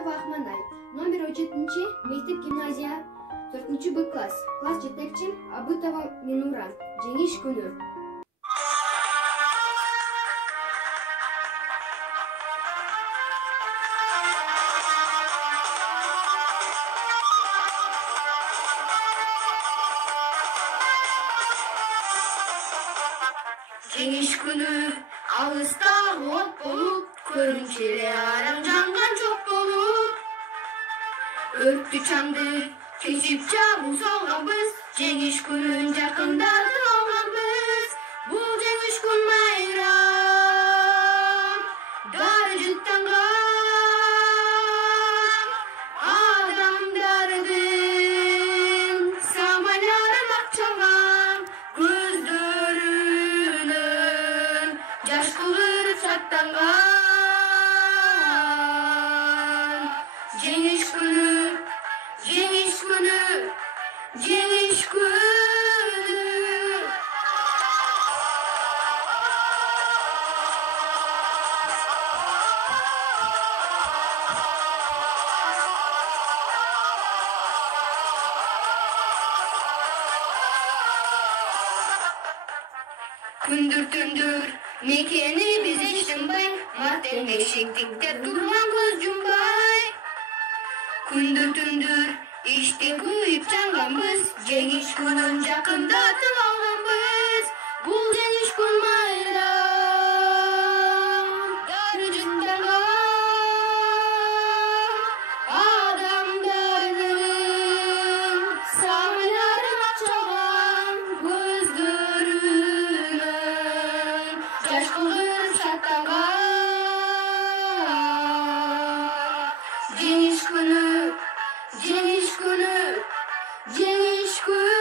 Абытова Ахманай, номер 17, мектеп гимназия, 4 Б класс жетекчим Абытова Минура, жеңиш күнү. Жеңиш күнү алыста от болуп, көрүнчү арам жанган жок болуп. Өрттү чаңды кечип жабуу салганбыз, жеңиш күнүн жакындатып алганбыз. Бул жеңиш күн майрам, дары жыттанган адамдардын самайлары макчалган көздөрүнөн жаш кылдырып сактанган. Жеңиш күнү, жеңиш күнү, жеңиш күнү. Күндүр түндүр мекени биз ишенбай, мартен эшектиктер турган көз жумбай. Күндүр түндүр ишти күйүп жанганбыз, жеңиш күнүн жакындатып алганбыз. Бул жеңиш күн майрам, дары жыттанган адамдардын самайлары макчалган көздөрүнөн жаш кылдырып шаттанган. Жеңиш күнү, жеңиш күнү, жеңиш күнү.